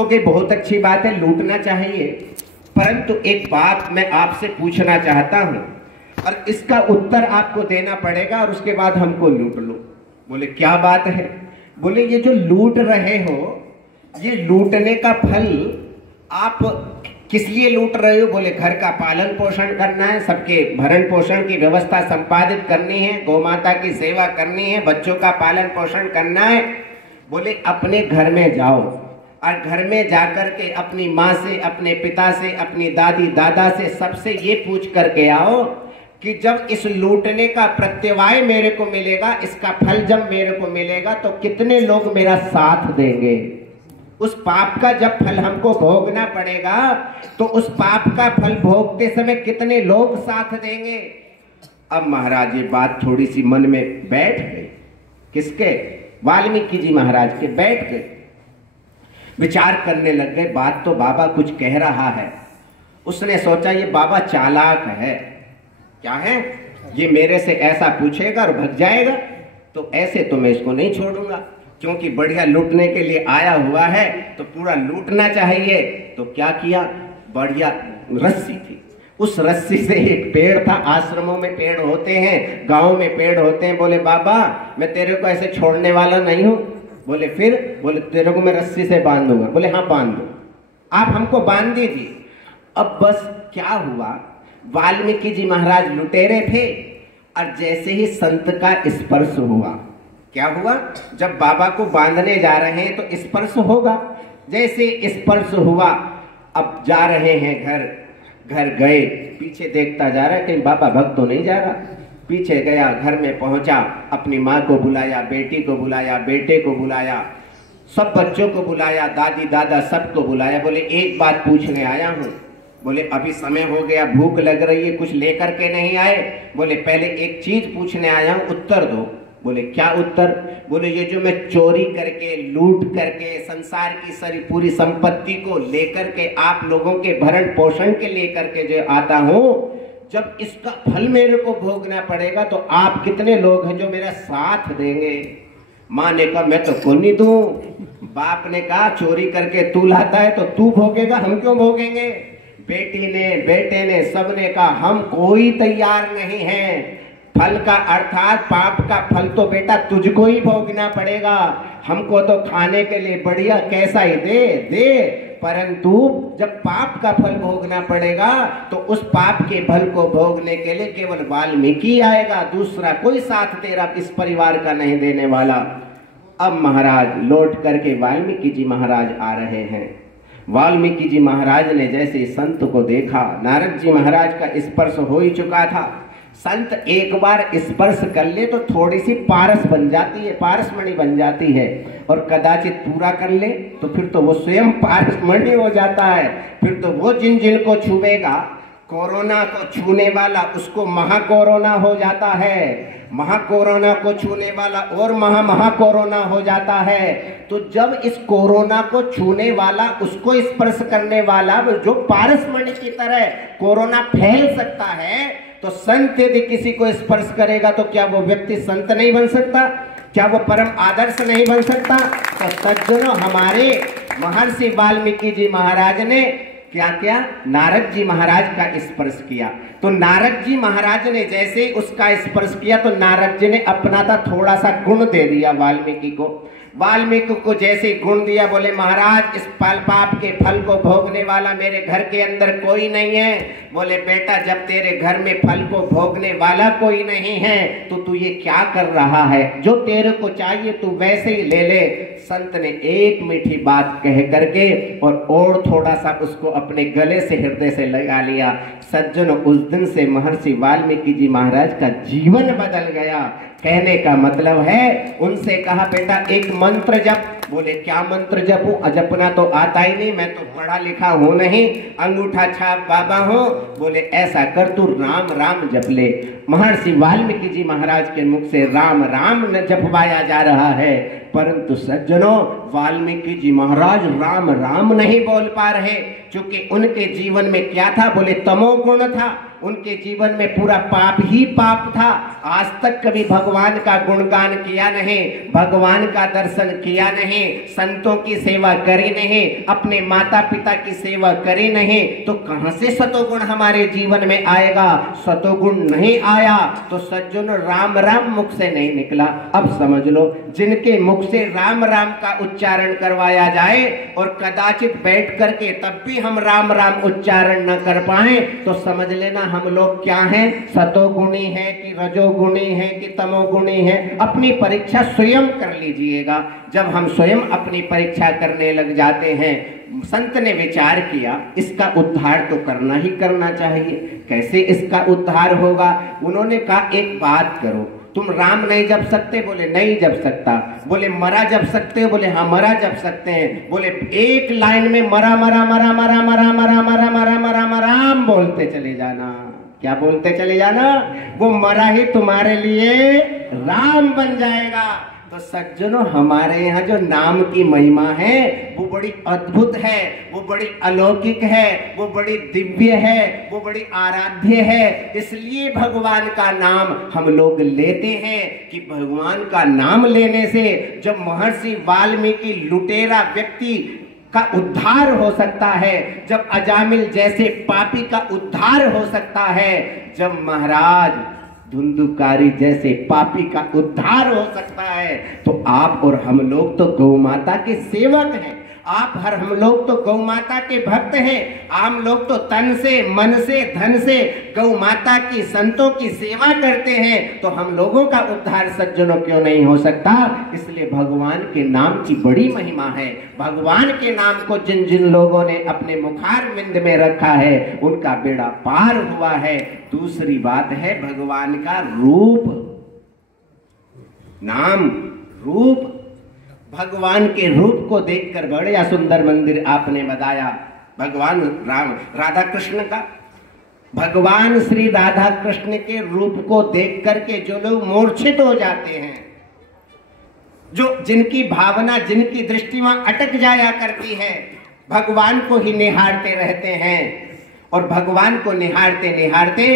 कि बहुत अच्छी बात है, लूटना चाहिए, परंतु एक बात मैं आपसे पूछना चाहता हूं और इसका उत्तर आपको देना पड़ेगा और उसके बाद हमको लूट लो। बोले क्या बात है? बोले ये जो लूट रहे हो, ये लूटने का फल आप किस लिए लूट रहे हो? बोले घर का पालन पोषण करना है, सबके भरण पोषण की व्यवस्था संपादित करनी है, गौ माता की सेवा करनी है, बच्चों का पालन पोषण करना है। बोले अपने घर में जाओ और घर में जाकर के अपनी माँ से, अपने पिता से, अपनी दादी दादा से, सबसे ये पूछ करके आओ कि जब इस लूटने का प्रत्यवाय मेरे को मिलेगा, इसका फल जब मेरे को मिलेगा तो कितने लोग मेरा साथ देंगे। उस पाप का जब फल हमको भोगना पड़ेगा तो उस पाप का फल भोगते समय कितने लोग साथ देंगे। अब महाराज ये बात थोड़ी सी मन में बैठ गई। किसके? वाल्मीकि जी महाराज के बैठ गए, विचार करने लग गए। बात तो बाबा कुछ कह रहा है। उसने सोचा ये बाबा चालाक है। क्या है? ये मेरे से ऐसा पूछेगा और भग जाएगा, तो ऐसे तो मैं इसको नहीं छोड़ूंगा, क्योंकि बढ़िया लूटने के लिए आया हुआ है तो पूरा लूटना चाहिए। तो क्या किया? बढ़िया रस्सी थी, उस रस्सी से एक पेड़ था। आश्रमों में पेड़ होते हैं, गांव में पेड़ होते हैं। बोले बाबा मैं तेरे को ऐसे छोड़ने वाला नहीं हूं। बोले फिर? बोले तेरे को मैं रस्सी से बांध दूंगा। बोले हाँ बांध दो, आप हमको बांध दीजिए। अब बस क्या हुआ, वाल्मीकि जी महाराज लुटेरे थे और जैसे ही संत का स्पर्श हुआ, क्या हुआ? जब बाबा को बांधने जा रहे हैं तो स्पर्श होगा। जैसे स्पर्श हुआ, अब जा रहे हैं घर गए, पीछे देखता जा रहा है कहीं बाबा भग तो नहीं जा रहा। पीछे गया, घर में पहुंचा, अपनी माँ को बुलाया, बेटी को बुलाया, बेटे को बुलाया, सब बच्चों को बुलाया, दादी दादा सबको बुलाया। बोले एक बात पूछने आया हूँ। बोले अभी समय हो गया, भूख लग रही है, कुछ लेकर के नहीं आए? बोले पहले एक चीज पूछने आया हूँ, उत्तर दो। बोले क्या उत्तर? बोले ये जो मैं चोरी करके, लूट करके, संसार की सारी पूरी संपत्ति को लेकर के आप लोगों के भरण पोषण के लेकर के जो आता हूँ, जब इसका फल मेरे को भोगना पड़ेगा तो आप कितने लोग हैं जो मेरा साथ देंगे? माँ ने कहा मैं तो कौन नहीं दूं। बाप ने कहा चोरी करके तू लाता है तो तू भोगेगा, हम क्यों भोगेंगे? बेटी ने, बेटे ने, सबने कहा हम कोई तैयार नहीं है। फल का अर्थात पाप का फल तो बेटा तुझको ही भोगना पड़ेगा। हमको तो खाने के लिए बढ़िया कैसा ही दे, परंतु जब पाप का फल भोगना पड़ेगा तो उस पाप के फल को भोगने के लिए केवल वाल्मीकि आएगा, दूसरा कोई साथ तेरा इस परिवार का नहीं देने वाला। अब महाराज लौट करके वाल्मीकि जी महाराज आ रहे हैं। वाल्मीकि जी महाराज ने जैसे संत को देखा, नारद जी महाराज का स्पर्श हो ही चुका था। संत एक बार स्पर्श कर ले तो थोड़ी सी पारस बन जाती है, पारसमणि बन जाती है, और कदाचित पूरा कर ले तो फिर तो वो स्वयं पारसमणि हो जाता है। फिर तो वो जिन को छुएगा, कोरोना को छूने वाला उसको महाकोरोना हो जाता है, महाकोरोना को छूने वाला और महाकोरोना हो जाता है। तो जब इस कोरोना को छूने वाला, उसको स्पर्श करने वाला जो पारसमणि की तरह कोरोना फैल सकता है, तो संत यदि किसी को स्पर्श करेगा तो क्या वो व्यक्ति संत नहीं बन सकता? क्या वो परम आदर्श नहीं बन सकता? तो सज्जनों, हमारे महर्षि वाल्मीकि जी महाराज ने क्या किया? नारद जी महाराज का स्पर्श किया। तो नारद जी महाराज ने जैसे उसका स्पर्श किया तो नारद जी ने अपना था थोड़ा सा गुण दे दिया वाल्मीकि को। वाल्मीकि को जैसे गुण दिया, बोले महाराज इस पाप के फल को भोगने वाला मेरे घर के अंदर कोई नहीं है। बोले बेटा जब तेरे घर में फल को भोगने वाला कोई नहीं है तो तू ये क्या कर रहा है? जो तेरे को चाहिए तू वैसे ही ले ले। संत ने एक मीठी बात कह करके और थोड़ा सा उसको अपने गले से, हृदय से लगा लिया। सज्जनों, उस दिन से महर्षि वाल्मीकि जी महाराज का जीवन बदल गया। कहने का मतलब है, उनसे कहा बेटा एक मंत्र जप। बोले क्या मंत्र जपूं? जपना तो आता ही नहीं, मैं तो पढ़ा लिखा हूं नहीं, अंगूठा छाप बाबा हूं। बोले ऐसा कर तू राम राम जप ले। महर्षि वाल्मीकि जी महाराज के मुख से राम राम न जपवाया जा रहा है, परंतु सज्जनों वाल्मीकि जी महाराज राम राम नहीं बोल पा रहे, क्योंकि उनके जीवन में क्या था? बोले तमोगुण था। उनके जीवन में पूरा पाप ही पाप था। आज तक कभी भगवान का गुणगान किया नहीं, भगवान का दर्शन किया नहीं, संतों की सेवा करी नहीं, अपने माता पिता की सेवा करी नहीं, तो कहां से सतोगुण हमारे जीवन में आएगा? सतोगुण नहीं आया तो सज्जन राम राम मुख से नहीं निकला। अब समझ लो, जिनके मुख से राम राम का उच्चारण करवाया जाए और कदाचित बैठ करके तब भी हम राम राम उच्चारण न कर पाए, तो समझ लेना हम लोग क्या हैं, सतोगुणी है कि रजोगुणी है कि तमोगुणी है। अपनी परीक्षा स्वयं कर लीजिएगा। जब हम स्वयं अपनी परीक्षा करने लग जाते हैं, संत ने विचार किया इसका उद्धार तो करना ही करना चाहिए। कैसे इसका उद्धार होगा? उन्होंने कहा एक बात करो, तुम राम नहीं जप सकते? बोले नहीं जप सकता। बोले मरा जप सकते हो? बोले हाँ मरा जप सकते हैं। बोले एक लाइन में मरा मरा मरा मरा मरा मरा मरा मरा मरा मराम बोलते चले जाना। क्या बोलते चले जाना? वो मरा ही तुम्हारे लिए राम बन जाएगा। तो सज्जनों, हमारे यहाँ जो नाम की महिमा है वो बड़ी अद्भुत है, वो बड़ी अलौकिक है, वो बड़ी दिव्य है, वो बड़ी आराध्य है। इसलिए भगवान का नाम हम लोग लेते हैं कि भगवान का नाम लेने से जब महर्षि वाल्मीकि लुटेरा व्यक्ति का उद्धार हो सकता है, जब अजामिल जैसे पापी का उद्धार हो सकता है, जब महाराज धुंधुकारी जैसे पापी का उद्धार हो सकता है, तो आप और हम लोग तो गौ माता के सेवक हैं। हम लोग तो गौ माता के भक्त हैं। आम लोग तो तन से, मन से, धन से गौ माता की, संतों की सेवा करते हैं। तो हम लोगों का उद्धार सज्जनों क्यों नहीं हो सकता? इसलिए भगवान के नाम की बड़ी महिमा है। भगवान के नाम को जिन जिन लोगों ने अपने मुखारविंद में रखा है उनका बेड़ा पार हुआ है। दूसरी बात है भगवान का रूप, नाम, रूप। भगवान के रूप को देखकर बड़ा सुंदर मंदिर आपने बताया भगवान राम राधा कृष्ण का। भगवान श्री राधा कृष्ण के रूप को देख करके जो लोग मूर्छित हो जाते हैं, जो जिनकी भावना, जिनकी दृष्टि वहां अटक जाया करती है, भगवान को ही निहारते रहते हैं और भगवान को निहारते निहारते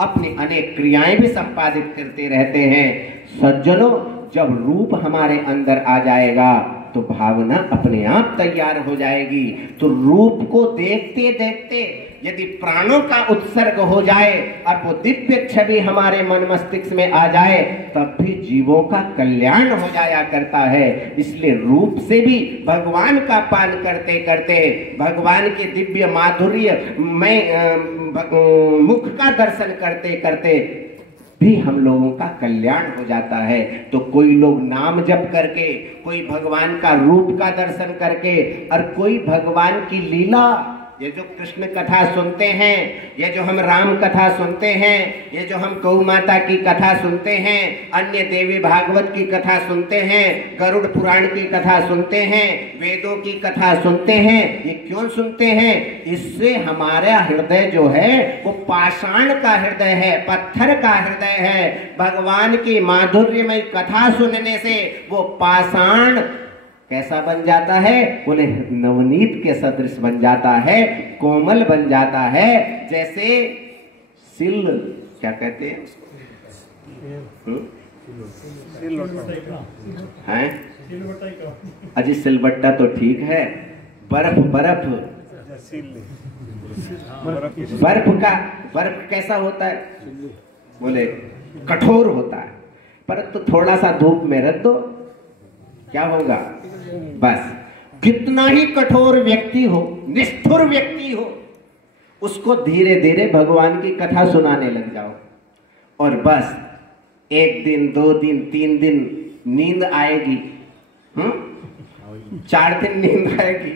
अपनी अनेक क्रियाएं भी संपादित करते रहते हैं। सज्जनों, जब रूप हमारे अंदर आ जाएगा तो भावना अपने आप तैयार हो जाएगी। तो रूप को देखते देखते यदि प्राणों का उत्सर्ग हो जाए और वो दिव्य छवि हमारे मन मस्तिष्क में आ जाए, तब भी जीवों का कल्याण हो जाया करता है। इसलिए रूप से भी भगवान का पान करते करते, भगवान के दिव्य माधुर्य में मुख का दर्शन करते करते भी हम लोगों का कल्याण हो जाता है। तो कोई लोग नाम जप करके, कोई भगवान का रूप का दर्शन करके, और कोई भगवान की लीला, ये जो कृष्ण कथा सुनते हैं, ये जो हम राम कथा सुनते हैं, ये जो हम गौ माता की कथा सुनते हैं, अन्य देवी भागवत की कथा सुनते हैं, गरुड़ पुराण की कथा सुनते हैं, वेदों की कथा सुनते हैं, ये क्यों सुनते हैं? इससे हमारा हृदय जो है वो पाषाण का हृदय है, पत्थर का हृदय है। भगवान की माधुर्यमय कथा सुनने से वो पाषाण कैसा बन जाता है? बोले नवनीत के सदृश बन जाता है, कोमल बन जाता है। जैसे सिल, क्या कहते हैं उसको, हैं? अजी सिलबट्टा तो ठीक है, बर्फ बर्फ बर्फ कैसा होता है? बोले कठोर होता है, परंतु थोड़ा सा धूप में रख दो, क्या होगा? बस कितना ही कठोर व्यक्ति हो, निष्ठुर व्यक्ति हो, उसको धीरे धीरे भगवान की कथा सुनाने लग जाओ और बस 1 दिन 2 दिन 3 दिन नींद आएगी, 4 दिन नींद आएगी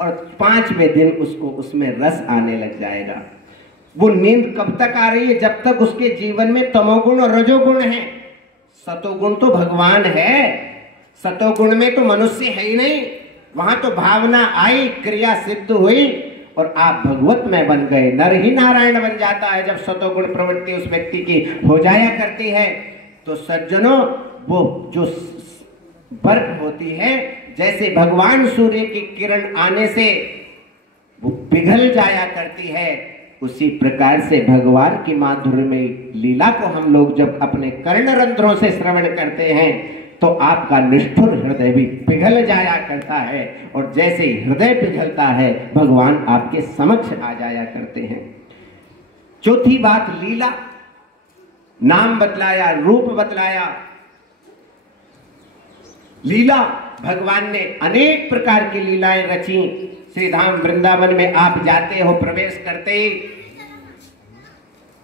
और 5वें दिन उसको उसमें रस आने लग जाएगा। वो नींद कब तक आ रही है? जब तक उसके जीवन में तमोगुण और रजोगुण है। सतोगुण तो भगवान है, सतोगुण में तो मनुष्य है ही नहीं। वहां तो भावना आई, क्रिया सिद्ध हुई और आप भगवत में बन गए, नर ही नारायण बन जाता है जब सतोगुण प्रवृत्ति उस व्यक्ति की हो जाया करती है। तो सज्जनों, वो जो बर्फ होती है, जैसे भगवान सूर्य की किरण आने से वो पिघल जाया करती है, उसी प्रकार से भगवान की माधुर्यमयी लीला को हम लोग जब अपने कर्णरंध्रों से श्रवण करते हैं तो आपका निष्ठुर हृदय भी पिघल जाया करता है, और जैसे ही हृदय पिघलता है भगवान आपके समक्ष आ जाया करते हैं। चौथी बात, लीला, नाम बतलाया, रूप बतलाया। लीला, भगवान ने अनेक प्रकार की लीलाएं रची। श्री धाम वृंदावन में आप जाते हो, प्रवेश करते ही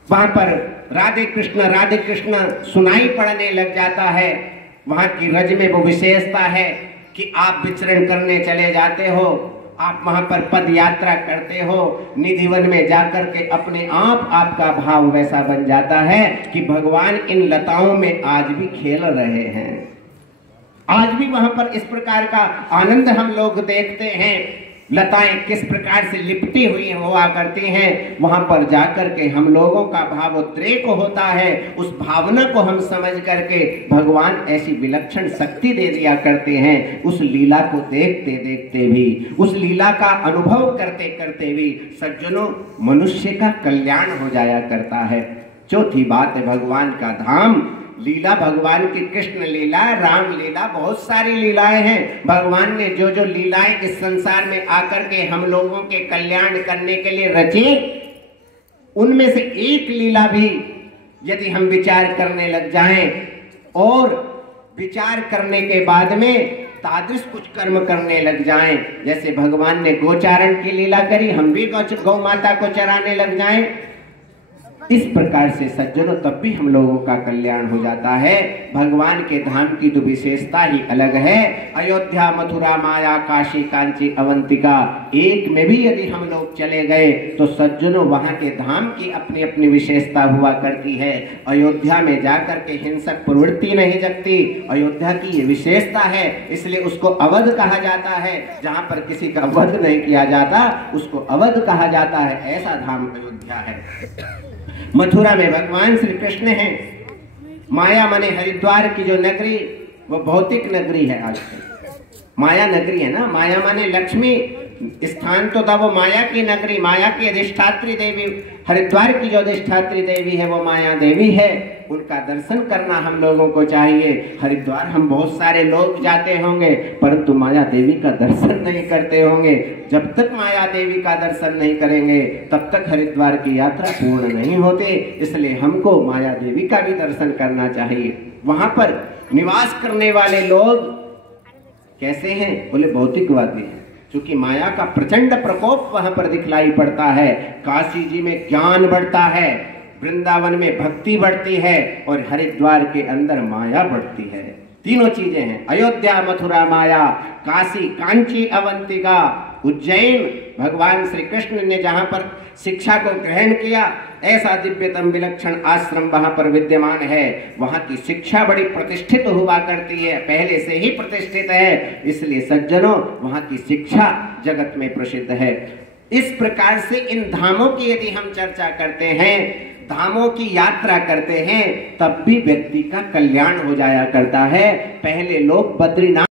वहां पर राधे कृष्ण सुनाई पड़ने लग जाता है। वहां की रज में वो विशेषता है कि आप विचरण करने चले जाते हो, आप वहां पर पद यात्रा करते हो, निधिवन में जाकर के अपने आप आपका भाव वैसा बन जाता है कि भगवान इन लताओं में आज भी खेल रहे हैं। आज भी वहां पर इस प्रकार का आनंद हम लोग देखते हैं। लताएं किस प्रकार से लिपटी हुई हुआ करती हैं, वहां पर जाकर के हम लोगों का भावोद्रेक होता है। उस भावना को हम समझ करके भगवान ऐसी विलक्षण शक्ति दे दिया करते हैं। उस लीला को देखते देखते भी, उस लीला का अनुभव करते करते भी सज्जनों मनुष्य का कल्याण हो जाया करता है। चौथी बात है भगवान का धाम। लीला भगवान की कृष्ण लीला, राम लीला, बहुत सारी लीलाएं हैं। भगवान ने जो जो लीलाएं इस संसार में आकर के हम लोगों के कल्याण करने के लिए रची, उनमें से एक लीला भी यदि हम विचार करने लग जाएं और विचार करने के बाद में तादृश कुछ कर्म करने लग जाएं, जैसे भगवान ने गोचारण की लीला करी, हम भी गौ माता को चराने लग जाएं, इस प्रकार से सज्जनों तब भी हम लोगों का कल्याण हो जाता है। भगवान के धाम की तो विशेषता ही अलग है। अयोध्या, मथुरा, माया, काशी, कांची, अवंतिका, एक में भी यदि हम लोग चले गए तो सज्जनों वहां के धाम की अपनी अपनी विशेषता हुआ करती है। अयोध्या में जाकर के हिंसक प्रवृत्ति नहीं जगती, अयोध्या की ये विशेषता है, इसलिए उसको अवध कहा जाता है। जहां पर किसी का वध नहीं किया जाता उसको अवध कहा जाता है, ऐसा धाम अयोध्या है। मथुरा में भगवान श्री कृष्ण हैं। माया माने हरिद्वार की जो नगरी, वो भौतिक नगरी है। आज माया नगरी है ना, माया माने लक्ष्मी स्थान तो था, वो माया की नगरी, माया की अधिष्ठात्री देवी, हरिद्वार की जो अधिष्ठात्री देवी है वो माया देवी है। उनका दर्शन करना हम लोगों को चाहिए। हरिद्वार हम बहुत सारे लोग जाते होंगे परंतु माया देवी का दर्शन नहीं करते होंगे। जब तक माया देवी का दर्शन नहीं करेंगे तब तक हरिद्वार की यात्रा पूर्ण नहीं होती। इसलिए हमको माया देवी का भी दर्शन करना चाहिए। वहां पर निवास करने वाले लोग कैसे हैं? बोले भौतिकवादी हैं, क्योंकि माया का प्रचंड प्रकोप वहां पर दिखलाई पड़ता है। काशी जी में ज्ञान बढ़ता है, वृंदावन में भक्ति बढ़ती है और हरिद्वार के अंदर माया बढ़ती है। तीनों चीजें हैं, अयोध्या, मथुरा, माया, काशी, कांची, अवंतिका, उज्जैन। भगवान श्री कृष्ण ने जहां पर शिक्षा को ग्रहण किया, ऐसा दिव्यतम विलक्षण आश्रम वहां पर विद्यमान है। वहां की शिक्षा बड़ी प्रतिष्ठित हुआ करती है, पहले से ही प्रतिष्ठित है, इसलिए सज्जनों वहां की शिक्षा जगत में प्रसिद्ध है। इस प्रकार से इन धामों की यदि हम चर्चा करते हैं, धामों की यात्रा करते हैं, तब भी व्यक्ति का कल्याण हो जाया करता है। पहले लोग बद्रीनाथ